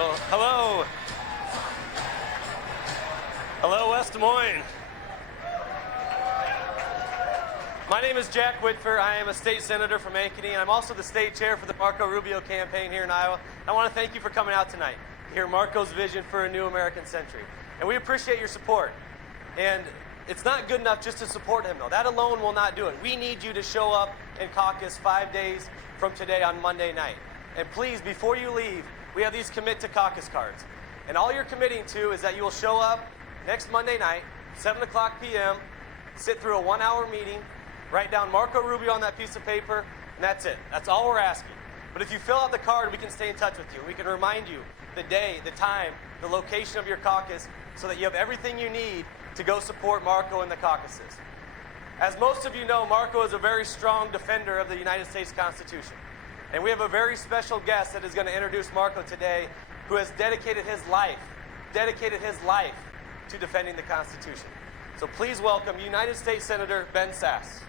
Well, hello. Hello, West Des Moines. My name is Jack Whitfer. I am a state senator from Ankeny, and I'm also the state chair for the Marco Rubio campaign here in Iowa. I want to thank you for coming out tonight to hear Marco's vision for a new American century. And we appreciate your support. And it's not good enough just to support him, though. That alone will not do it. We need you to show up and caucus 5 days from today on Monday night. And please, before you leave, we have these commit to caucus cards. And all you're committing to is that you will show up next Monday night, 7 o'clock p.m., sit through a 1-hour meeting, write down Marco Rubio on that piece of paper, and that's it. That's all we're asking. But if you fill out the card, we can stay in touch with you. We can remind you the day, the time, the location of your caucus so that you have everything you need to go support Marco in the caucuses. As most of you know, Marco is a very strong defender of the United States Constitution. And we have a very special guest that is going to introduce Marco today who has dedicated his life to defending the Constitution. So please welcome United States Senator Ben Sasse.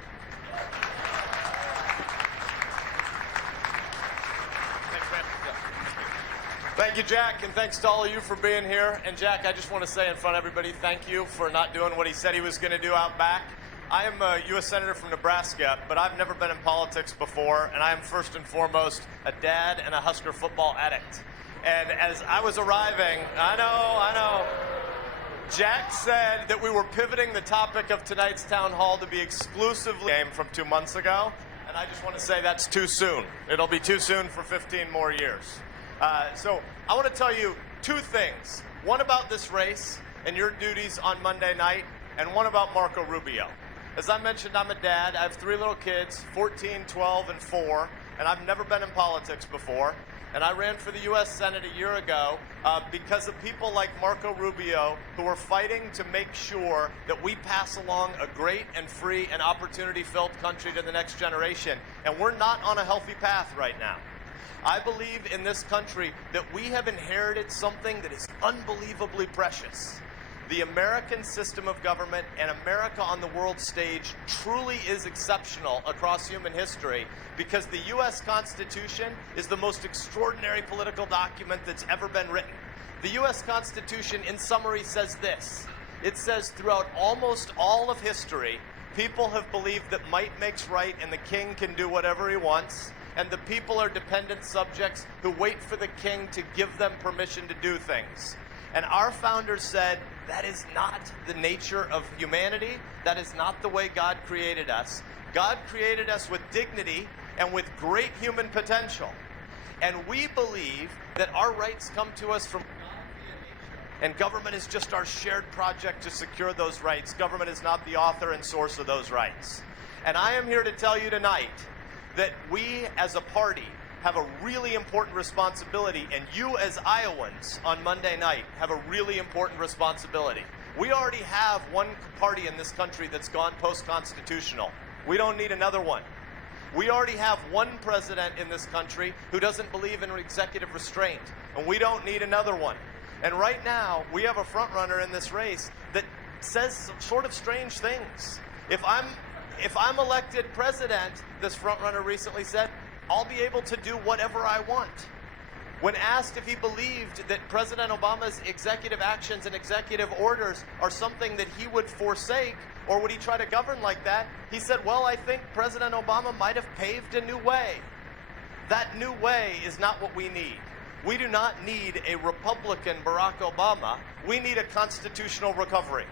Thank you, Jack, and thanks to all of you for being here. And Jack, I just want to say in front of everybody, thank you for not doing what he said he was going to do out back. I am a U.S. Senator from Nebraska, but I've never been in politics before, and I am first and foremost a dad and a Husker football addict. And as I was arriving, I know, Jack said that we were pivoting the topic of tonight's town hall to be exclusively game from 2 months ago, and I just want to say that's too soon. It'll be too soon for 15 more years. So I want to tell you two things. One about this race and your duties on Monday night, and one about Marco Rubio. As I mentioned, I'm a dad. I have 3 little kids, 14, 12, and 4, and I've never been in politics before. And I ran for the U.S. Senate a year ago because of people like Marco Rubio who are fighting to make sure that we pass along a great and free and opportunity-filled country to the next generation. And we're not on a healthy path right now. I believe in this country that we have inherited something that is unbelievably precious. The American system of government and America on the world stage truly is exceptional across human history because the U.S. Constitution is the most extraordinary political document that's ever been written. The U.S. Constitution, in summary, says this. It says throughout almost all of history, people have believed that might makes right and the king can do whatever he wants, and the people are dependent subjects who wait for the king to give them permission to do things. And our founders said, that is not the nature of humanity. That is not the way God created us. God created us with dignity and with great human potential. And we believe that our rights come to us from God via nature. And government is just our shared project to secure those rights. Government is not the author and source of those rights. And I am here to tell you tonight that we as a party have a really important responsibility, and you as Iowans on Monday night have a really important responsibility. We already have one party in this country that's gone post-constitutional. We don't need another one. We already have one president in this country who doesn't believe in executive restraint, and we don't need another one. And right now, we have a front runner in this race that says some sort of strange things. If I'm elected president, this front runner recently said, I'll be able to do whatever I want. When asked if he believed that President Obama's executive actions and executive orders are something that he would forsake, or would he try to govern like that, he said, well, I think President Obama might have paved a new way. That new way is not what we need. We do not need a Republican Barack Obama. We need a constitutional recovery.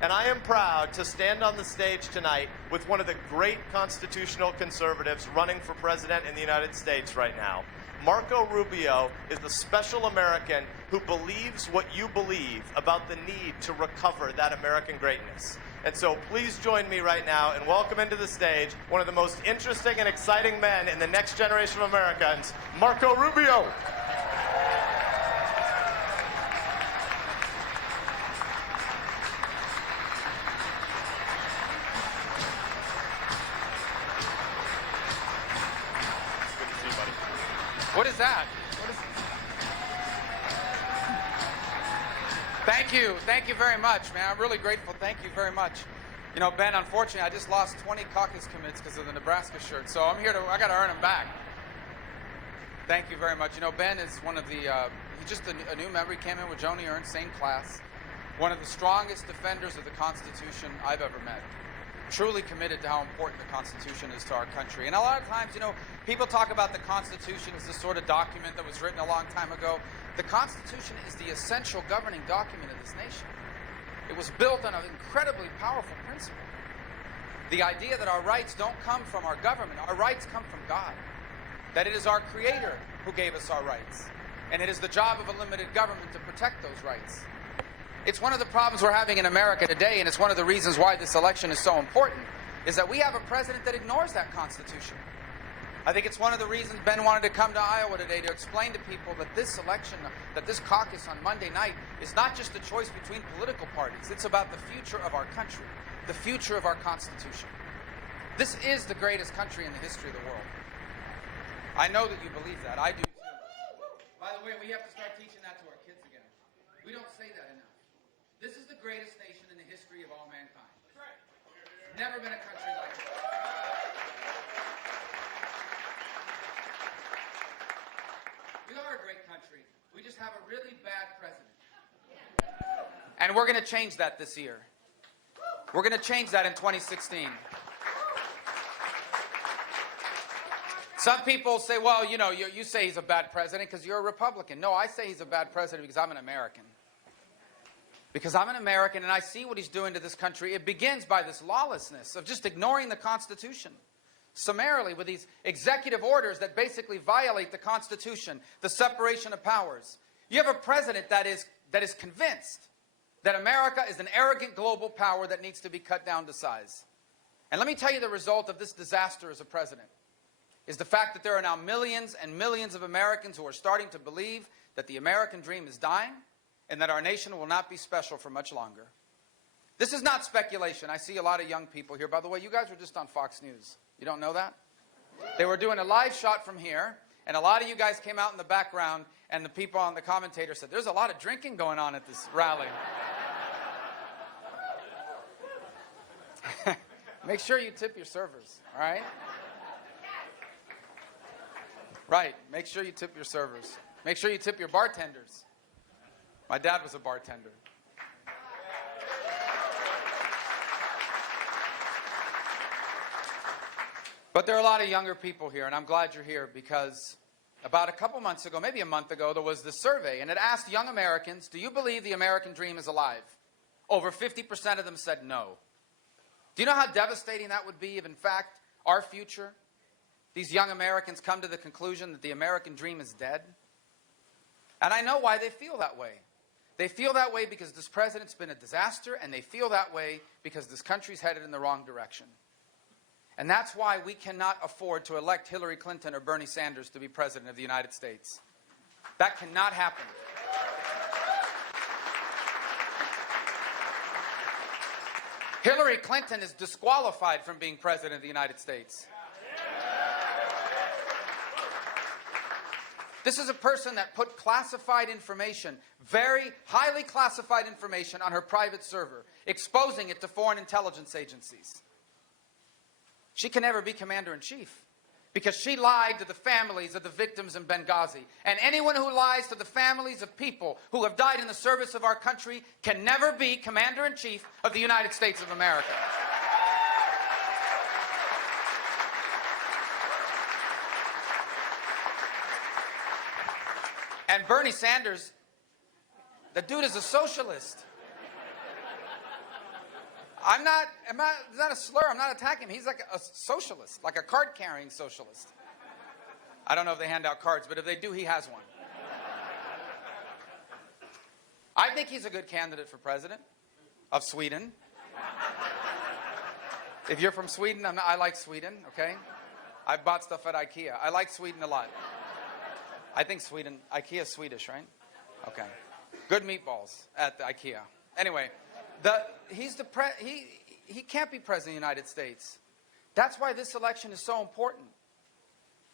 And I am proud to stand on the stage tonight with one of the great constitutional conservatives running for president in the United States right now. Marco Rubio is the special American who believes what you believe about the need to recover that American greatness. And so please join me right now and welcome into the stage one of the most interesting and exciting men in the next generation of Americans, Marco Rubio. What is that? Thank you. Thank you very much, man. I'm really grateful. Thank you very much. You know, Ben, unfortunately, I just lost 20 caucus commits because of the Nebraska shirt, so I'm here to, I got to earn them back. Thank you very much. You know, Ben is one of the, he's just a new member. He came in with Joni Ernst, same class. One of the strongest defenders of the Constitution I've ever met. Truly committed to how important the Constitution is to our country. And a lot of times, you know, people talk about the Constitution as this sort of document that was written a long time ago. The Constitution is the essential governing document of this nation. It was built on an incredibly powerful principle. The idea that our rights don't come from our government, our rights come from God. That it is our Creator who gave us our rights. And it is the job of a limited government to protect those rights. It's one of the problems we're having in America today, and it's one of the reasons why this election is so important, is that we have a president that ignores that Constitution. I think it's one of the reasons Ben wanted to come to Iowa today to explain to people that this election, that this caucus on Monday night is not just a choice between political parties. It's about the future of our country, the future of our Constitution. This is the greatest country in the history of the world. I know that you believe that. I do too. By the way, we have to start teaching that to our kids again. We don't say that enough. This is the greatest nation in the history of all mankind. There's never been a country like it. We are a great country. We just have a really bad president. And we're going to change that this year. We're going to change that in 2016. Some people say, well, you know, you say he's a bad president because you're a Republican. No, I say he's a bad president because I'm an American. Because I'm an American and I see what he's doing to this country. It begins by this lawlessness of just ignoring the Constitution summarily with these executive orders that basically violate the Constitution, the separation of powers. You have a president that is convinced that America is an arrogant global power that needs to be cut down to size. And let me tell you the result of this disaster as a president is the fact that there are now millions and millions of Americans who are starting to believe that the American dream is dying and that our nation will not be special for much longer. This is not speculation. I see a lot of young people here. By the way, you guys were just on Fox News. You don't know that? They were doing a live shot from here, and a lot of you guys came out in the background, and the people on the commentator said, there's a lot of drinking going on at this rally. Make sure you tip your servers, all right? Right, make sure you tip your servers. Make sure you tip your bartenders. My dad was a bartender. But there are a lot of younger people here, and I'm glad you're here because about a couple months ago, maybe a month ago, there was this survey, and it asked young Americans, do you believe the American dream is alive? Over 50% of them said no. Do you know how devastating that would be if, in fact, our future, these young Americans come to the conclusion that the American dream is dead? And I know why they feel that way. They feel that way because this president's been a disaster, and they feel that way because this country's headed in the wrong direction. And that's why we cannot afford to elect Hillary Clinton or Bernie Sanders to be president of the United States. That cannot happen. Hillary Clinton is disqualified from being president of the United States. This is a person that put classified information, very highly classified information, on her private server, exposing it to foreign intelligence agencies. She can never be commander-in-chief because she lied to the families of the victims in Benghazi. And anyone who lies to the families of people who have died in the service of our country can never be commander-in-chief of the United States of America. And Bernie Sanders, the dude is a socialist. It's not a slur, I'm not attacking him. He's like a socialist, like a card-carrying socialist. I don't know if they hand out cards, but if they do, he has one. I think he's a good candidate for president of Sweden. If you're from Sweden, I like Sweden, okay? I've bought stuff at IKEA. I like Sweden a lot. I think IKEA is Swedish, right? Okay. Good meatballs at the IKEA. Anyway, he can't be president of the United States. That's why this election is so important.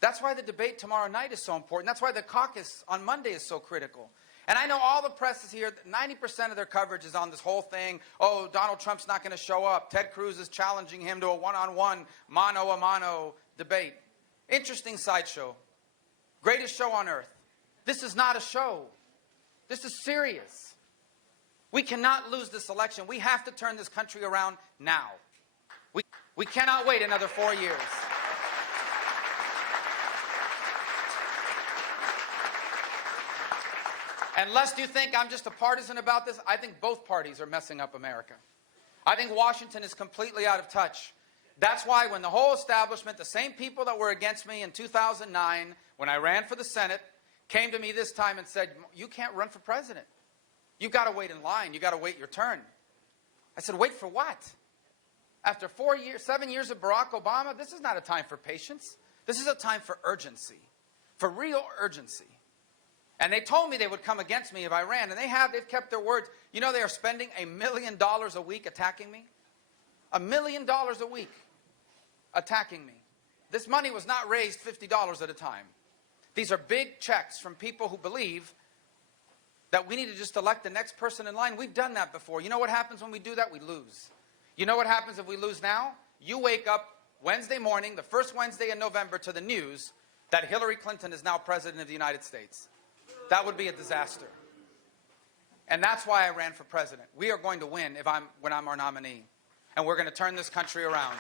That's why the debate tomorrow night is so important. That's why the caucus on Monday is so critical. And I know all the press is here. 90% of their coverage is on this whole thing. Oh, Donald Trump's not going to show up. Ted Cruz is challenging him to a one-on-one, mano-a-mano debate. Interesting sideshow. Greatest show on earth. This is not a show. This is serious. We cannot lose this election. We have to turn this country around now. We cannot wait another 4 years. And lest you think I'm just a partisan about this, I think both parties are messing up America. I think Washington is completely out of touch. That's why when the whole establishment, the same people that were against me in 2009, when I ran for the Senate, came to me this time and said, you can't run for president. You've got to wait in line. You've got to wait your turn. I said, wait for what? After 7 years of Barack Obama, this is not a time for patience. This is a time for urgency, for real urgency. And they told me they would come against me if I ran, and they've kept their words. You know, they are spending $1 million a week attacking me? $1 million a week attacking me. This money was not raised $50 at a time. These are big checks from people who believe that we need to just elect the next person in line. We've done that before. You know what happens when we do that? We lose. You know what happens if we lose now? You wake up Wednesday morning, the first Wednesday in November, to the news that Hillary Clinton is now president of the United States. That would be a disaster. And that's why I ran for president. We are going to win when I'm our nominee. And we're going to turn this country around.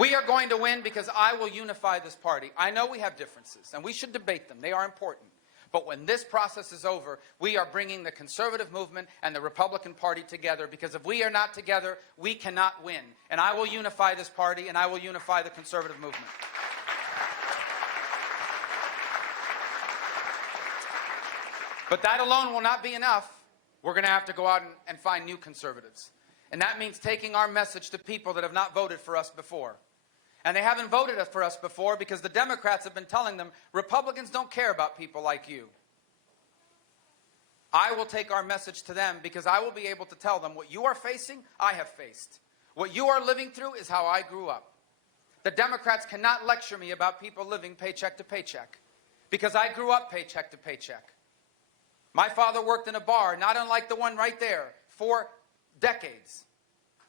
We are going to win because I will unify this party. I know we have differences, and we should debate them. They are important. But when this process is over, we are bringing the conservative movement and the Republican Party together, because if we are not together, we cannot win. And I will unify this party, and I will unify the conservative movement. But that alone will not be enough. We're going to have to go out and find new conservatives. And that means taking our message to people that have not voted for us before. And they haven't voted for us before because the Democrats have been telling them, Republicans don't care about people like you. I will take our message to them because I will be able to tell them what you are facing, I have faced. What you are living through is how I grew up. The Democrats cannot lecture me about people living paycheck to paycheck because I grew up paycheck to paycheck. My father worked in a bar, not unlike the one right there, for decades,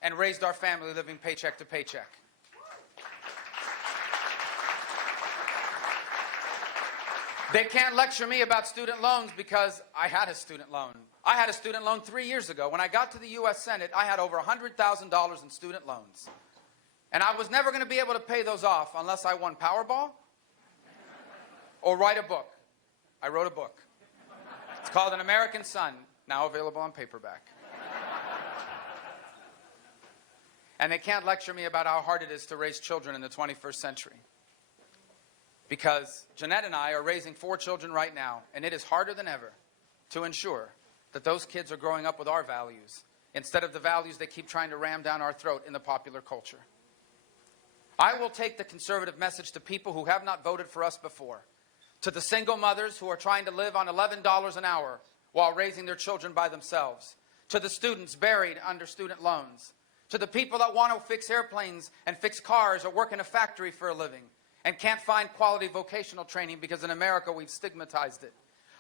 and raised our family living paycheck to paycheck. They can't lecture me about student loans because I had a student loan. I had a student loan 3 years ago. When I got to the U.S. Senate, I had over $100,000 in student loans. And I was never going to be able to pay those off unless I won Powerball or write a book. I wrote a book. It's called An American Son, now available on paperback. And they can't lecture me about how hard it is to raise children in the 21st century. Because Jeanette and I are raising 4 children right now, and it is harder than ever to ensure that those kids are growing up with our values instead of the values they keep trying to ram down our throat in the popular culture. I will take the conservative message to people who have not voted for us before, to the single mothers who are trying to live on $11 an hour while raising their children by themselves, to the students buried under student loans, to the people that want to fix airplanes and fix cars or work in a factory for a living and can't find quality vocational training because in America we've stigmatized it.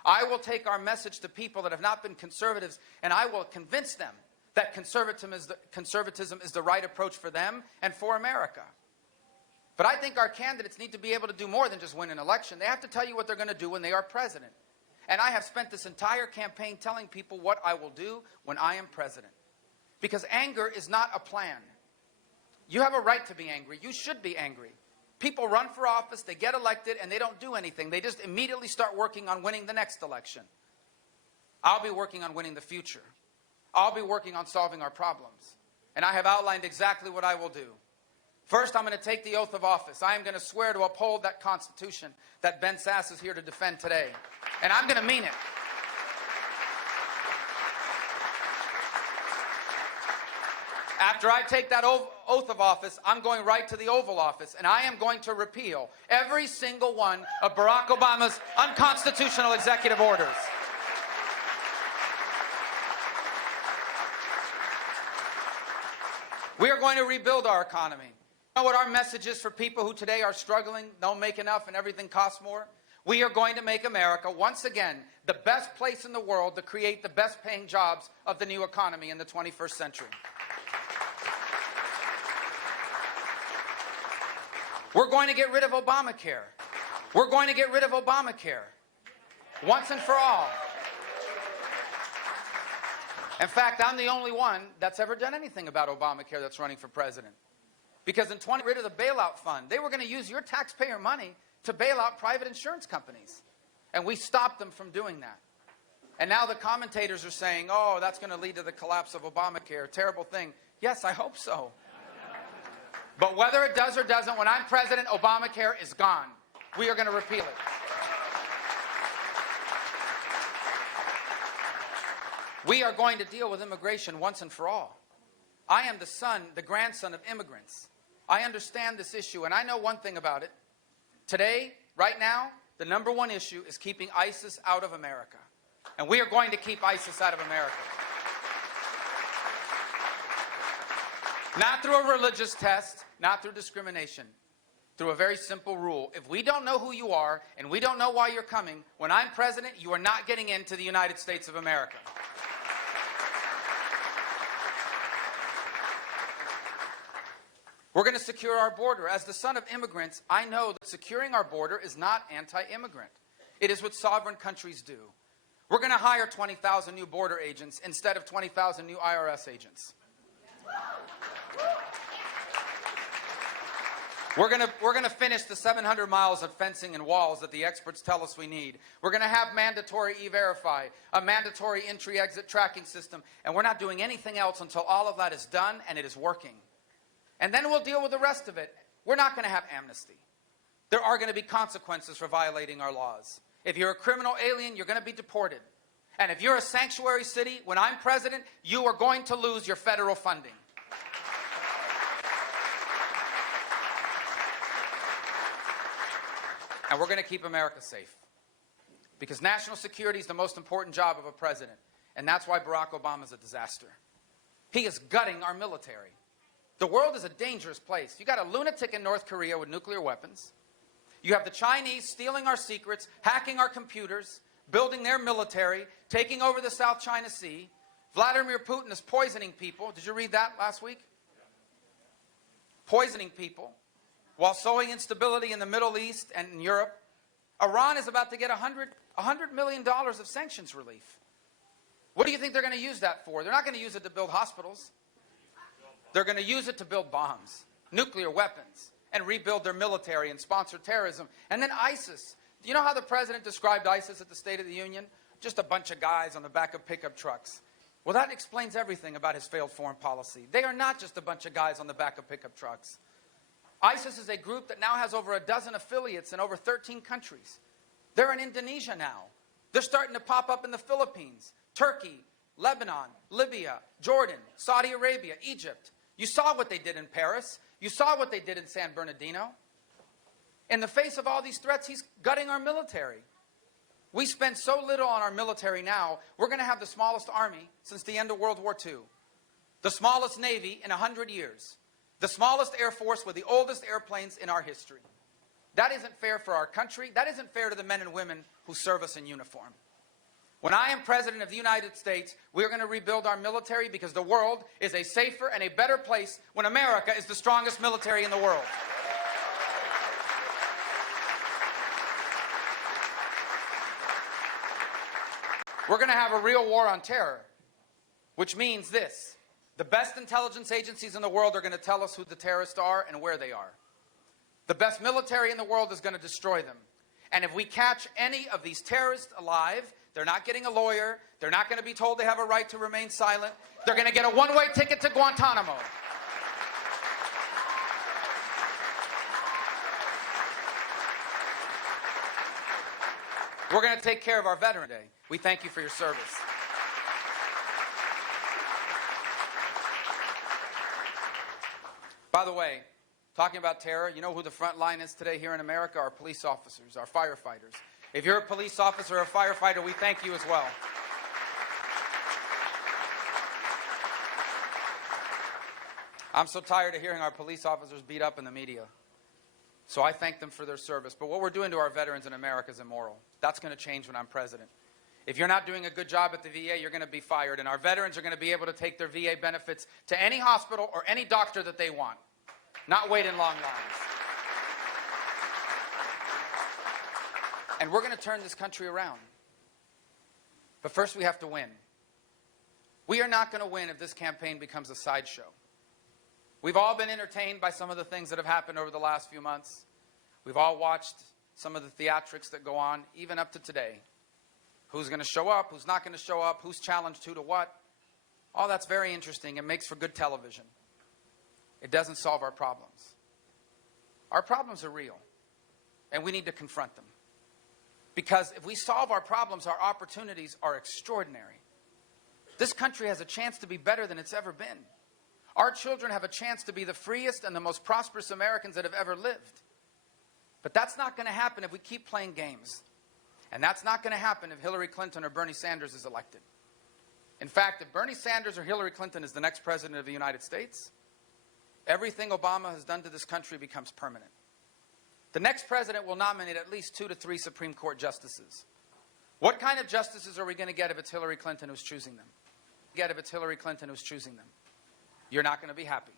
I will take our message to people that have not been conservatives, and I will convince them that conservatism is the right approach for them and for America. But I think our candidates need to be able to do more than just win an election. They have to tell you what they're going to do when they are president. And I have spent this entire campaign telling people what I will do when I am president. Because anger is not a plan. You have a right to be angry. You should be angry. People run for office, they get elected, and they don't do anything. They just immediately start working on winning the next election. I'll be working on winning the future. I'll be working on solving our problems. And I have outlined exactly what I will do. First, I'm going to take the oath of office. I am going to swear to uphold that Constitution that Ben Sasse is here to defend today. And I'm going to mean it. After I take that oath of office, I'm going right to the Oval Office, and I am going to repeal every single one of Barack Obama's unconstitutional executive orders. We are going to rebuild our economy. You know what our message is for people who today are struggling, don't make enough, and everything costs more? We are going to make America, once again, the best place in the world to create the best paying jobs of the new economy in the 21st century. We're going to get rid of Obamacare. We're going to get rid of Obamacare once and for all. In fact, I'm the only one that's ever done anything about Obamacare that's running for president. Because in 20, rid of the bailout fund, they were going to use your taxpayer money to bail out private insurance companies. And we stopped them from doing that. And now the commentators are saying, oh, that's going to lead to the collapse of Obamacare. Terrible thing. Yes, I hope so. But whether it does or doesn't, when I'm president, Obamacare is gone. We are going to repeal it. We are going to deal with immigration once and for all. I am the son, the grandson of immigrants. I understand this issue, and I know one thing about it. Today, right now, the number one issue is keeping ISIS out of America. And we are going to keep ISIS out of America. Not through a religious test, not through discrimination. Through a very simple rule. If we don't know who you are, and we don't know why you're coming, when I'm president, you are not getting into the United States of America. We're going to secure our border. As the son of immigrants, I know that securing our border is not anti-immigrant. It is what sovereign countries do. We're going to hire 20,000 new border agents instead of 20,000 new IRS agents. We're going to finish the 700 miles of fencing and walls that the experts tell us we need. We're going to have mandatory E-Verify, a mandatory entry-exit tracking system, and we're not doing anything else until all of that is done and it is working. And then we'll deal with the rest of it. We're not going to have amnesty. There are going to be consequences for violating our laws. If you're a criminal alien, you're going to be deported. And if you're a sanctuary city, when I'm president, you are going to lose your federal funding. And we're going to keep America safe. Because national security is the most important job of a president. And that's why Barack Obama is a disaster. He is gutting our military. The world is a dangerous place. You got a lunatic in North Korea with nuclear weapons. You have the Chinese stealing our secrets, hacking our computers, building their military, taking over the South China Sea. Vladimir Putin is poisoning people. Did you read that last week? Poisoning people while sowing instability in the Middle East and in Europe. Iran is about to get $100 million of sanctions relief. What do you think they're going to use that for? They're not going to use it to build hospitals. They're going to use it to build bombs, nuclear weapons, and rebuild their military and sponsor terrorism. And then ISIS. Do you know how the president described ISIS at the State of the Union? Just a bunch of guys on the back of pickup trucks. Well, that explains everything about his failed foreign policy. They are not just a bunch of guys on the back of pickup trucks. ISIS is a group that now has over a dozen affiliates in over 13 countries. They're in Indonesia now. They're starting to pop up in the Philippines, Turkey, Lebanon, Libya, Jordan, Saudi Arabia, Egypt. You saw what they did in Paris. You saw what they did in San Bernardino. In the face of all these threats, he's gutting our military. We spend so little on our military now, we're going to have the smallest army since the end of World War II. The smallest Navy in 100 years. The smallest Air Force with the oldest airplanes in our history. That isn't fair for our country. That isn't fair to the men and women who serve us in uniform. When I am president of the United States, we're going to rebuild our military because the world is a safer and a better place when America is the strongest military in the world. We're going to have a real war on terror, which means this. The best intelligence agencies in the world are going to tell us who the terrorists are and where they are. The best military in the world is going to destroy them. And if we catch any of these terrorists alive, they're not getting a lawyer. They're not going to be told they have a right to remain silent. They're going to get a one-way ticket to Guantanamo. We're going to take care of our Veterans Day. We thank you for your service. By the way, talking about terror, you know who the front line is today here in America? Our police officers, our firefighters. If you're a police officer or a firefighter, we thank you as well. I'm so tired of hearing our police officers beat up in the media. So I thank them for their service. But what we're doing to our veterans in America is immoral. That's going to change when I'm president. If you're not doing a good job at the VA, you're going to be fired. And our veterans are going to be able to take their VA benefits to any hospital or any doctor that they want. Not wait in long lines. And we're going to turn this country around. But first we have to win. We are not going to win if this campaign becomes a sideshow. We've all been entertained by some of the things that have happened over the last few months. We've all watched some of the theatrics that go on, even up to today. Who's going to show up, who's not going to show up, who's challenged who to what. All that's very interesting. It makes for good television. It doesn't solve our problems. Our problems are real, and we need to confront them. Because if we solve our problems, our opportunities are extraordinary. This country has a chance to be better than it's ever been. Our children have a chance to be the freest and the most prosperous Americans that have ever lived. But that's not going to happen if we keep playing games. And that's not going to happen if Hillary Clinton or Bernie Sanders is elected. In fact, if Bernie Sanders or Hillary Clinton is the next president of the United States, everything Obama has done to this country becomes permanent. The next president will nominate at least 2 to 3 Supreme Court justices. What kind of justices are we going to get if it's Hillary Clinton who's choosing them? You're not going to be happy.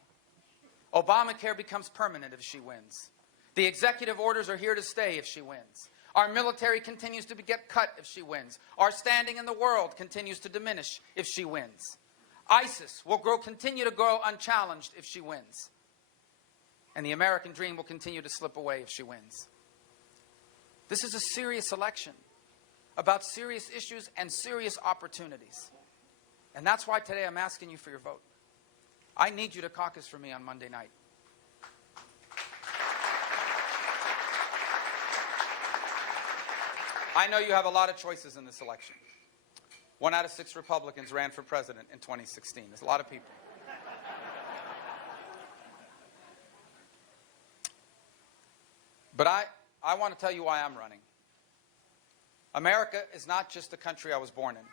Obamacare becomes permanent if she wins. The executive orders are here to stay if she wins. Our military continues to get cut if she wins. Our standing in the world continues to diminish if she wins. ISIS will continue to grow unchallenged if she wins. And the American dream will continue to slip away if she wins. This is a serious election about serious issues and serious opportunities. And that's why today I'm asking you for your vote. I need you to caucus for me on Monday night. I know you have a lot of choices in this election. 1 out of 6 Republicans ran for president in 2016. There's a lot of people. But I want to tell you why I'm running. America is not just the country I was born in.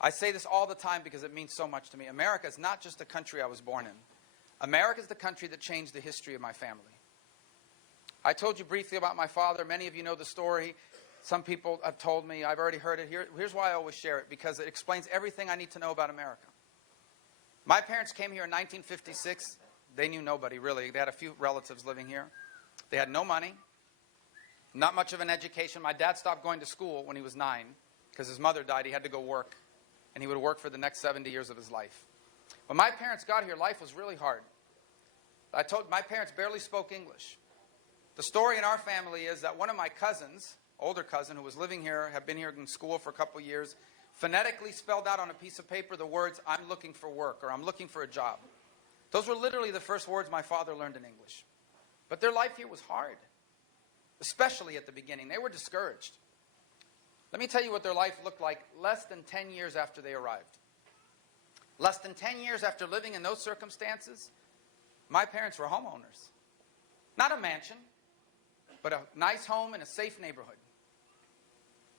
I say this all the time because it means so much to me. America is not just the country I was born in. America is the country that changed the history of my family. I told you briefly about my father. Many of you know the story. Some people have told me. I've already heard it. Here's why I always share it, because it explains everything I need to know about America. My parents came here in 1956. They knew nobody, really. They had a few relatives living here. They had no money, not much of an education. My dad stopped going to school when he was 9 because his mother died. He had to go work, and he would work for the next 70 years of his life. When my parents got here, life was really hard. My parents barely spoke English. The story in our family is that one of my cousins, older cousin who was living here, had been here in school for a couple of years, phonetically spelled out on a piece of paper the words, "I'm looking for work," or "I'm looking for a job." Those were literally the first words my father learned in English. But their life here was hard, especially at the beginning. They were discouraged. Let me tell you what their life looked like less than 10 years after they arrived. Less than 10 years after living in those circumstances, my parents were homeowners. Not a mansion, but a nice home in a safe neighborhood.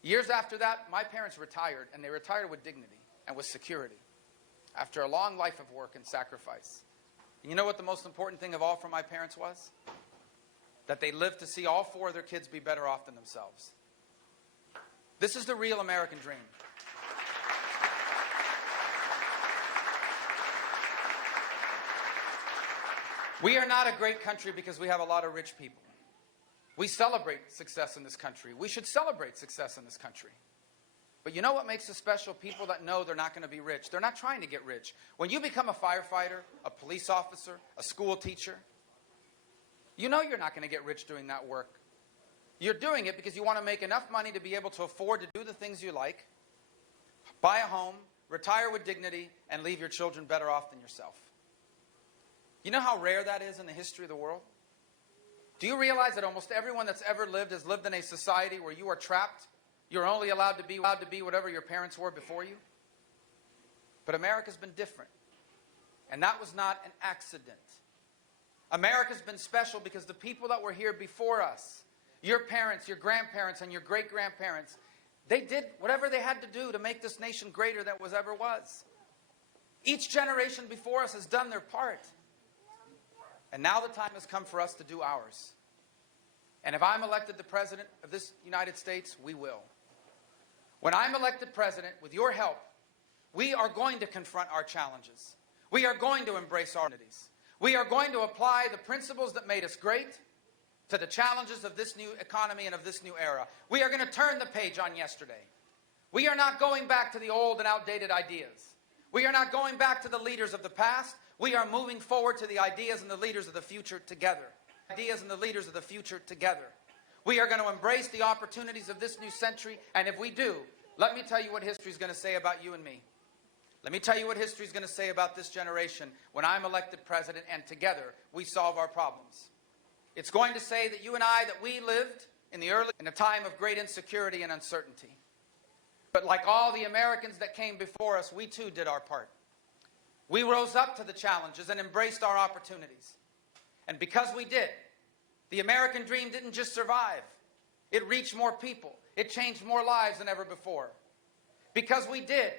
Years after that, my parents retired, and they retired with dignity and with security after a long life of work and sacrifice. And you know what the most important thing of all for my parents was? That they lived to see all 4 of their kids be better off than themselves. This is the real American dream. We are not a great country because we have a lot of rich people. We celebrate success in this country. We should celebrate success in this country. But you know what makes us special? People that know they're not going to be rich. They're not trying to get rich. When you become a firefighter, a police officer, a school teacher, you know you're not going to get rich doing that work. You're doing it because you want to make enough money to be able to afford to do the things you like, buy a home, retire with dignity, and leave your children better off than yourself. You know how rare that is in the history of the world? Do you realize that almost everyone that's ever lived has lived in a society where you are trapped? You're only allowed to be whatever your parents were before you? But America's been different. And that was not an accident. America's been special because the people that were here before us, your parents, your grandparents, and your great-grandparents, they did whatever they had to do to make this nation greater than it ever was. Each generation before us has done their part. And now the time has come for us to do ours. And if I'm elected the president of this United States, we will. When I'm elected president, with your help, we are going to confront our challenges. We are going to embrace our opportunities. We are going to apply the principles that made us great to the challenges of this new economy and of this new era. We are going to turn the page on yesterday. We are not going back to the old and outdated ideas. We are not going back to the leaders of the past. We are moving forward to the ideas and the leaders of the future together. Ideas and the leaders of the future together. We are going to embrace the opportunities of this new century, and if we do, let me tell you what history is going to say about you and me. Let me tell you what history is going to say about this generation when I'm elected president, and together we solve our problems. It's going to say that you and I, that we lived in a time of great insecurity and uncertainty. But like all the Americans that came before us, we too did our part. We rose up to the challenges and embraced our opportunities. And because we did, the American dream didn't just survive. It reached more people. It changed more lives than ever before. Because we did,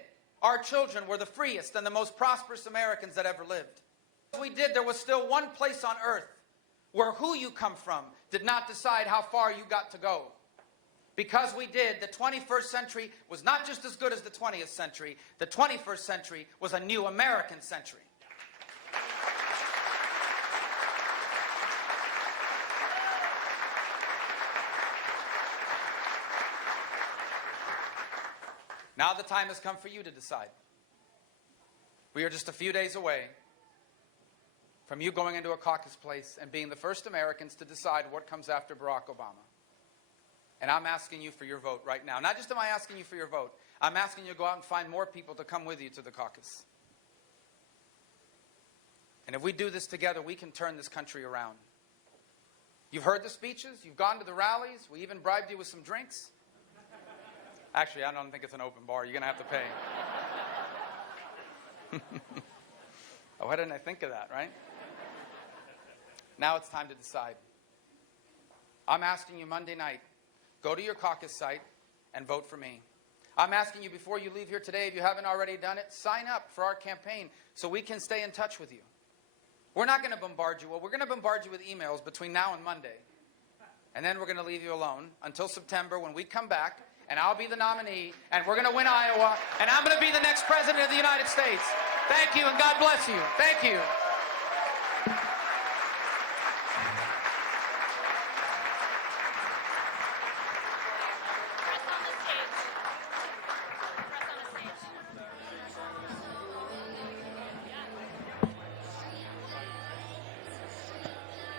our children were the freest and the most prosperous Americans that ever lived. Because we did, there was still one place on earth where who you come from did not decide how far you got to go. Because we did, the 21st century was not just as good as the 20th century. The 21st century was a new American century. Now the time has come for you to decide. We are just a few days away from you going into a caucus place and being the first Americans to decide what comes after Barack Obama. And I'm asking you for your vote right now. Not just am I asking you for your vote, I'm asking you to go out and find more people to come with you to the caucus. And if we do this together, we can turn this country around. You've heard the speeches, you've gone to the rallies, we even bribed you with some drinks. Actually, I don't think it's an open bar. You're going to have to pay. Oh, why didn't I think of that, right? Now it's time to decide. I'm asking you Monday night, go to your caucus site and vote for me. I'm asking you before you leave here today, if you haven't already done it, sign up for our campaign so we can stay in touch with you. We're not going to bombard you. Well, we're going to bombard you with emails between now and Monday. And then we're going to leave you alone until September when we come back. And I'll be the nominee, and we're going to win Iowa, and I'm going to be the next president of the United States. Thank you, and God bless you. Thank you.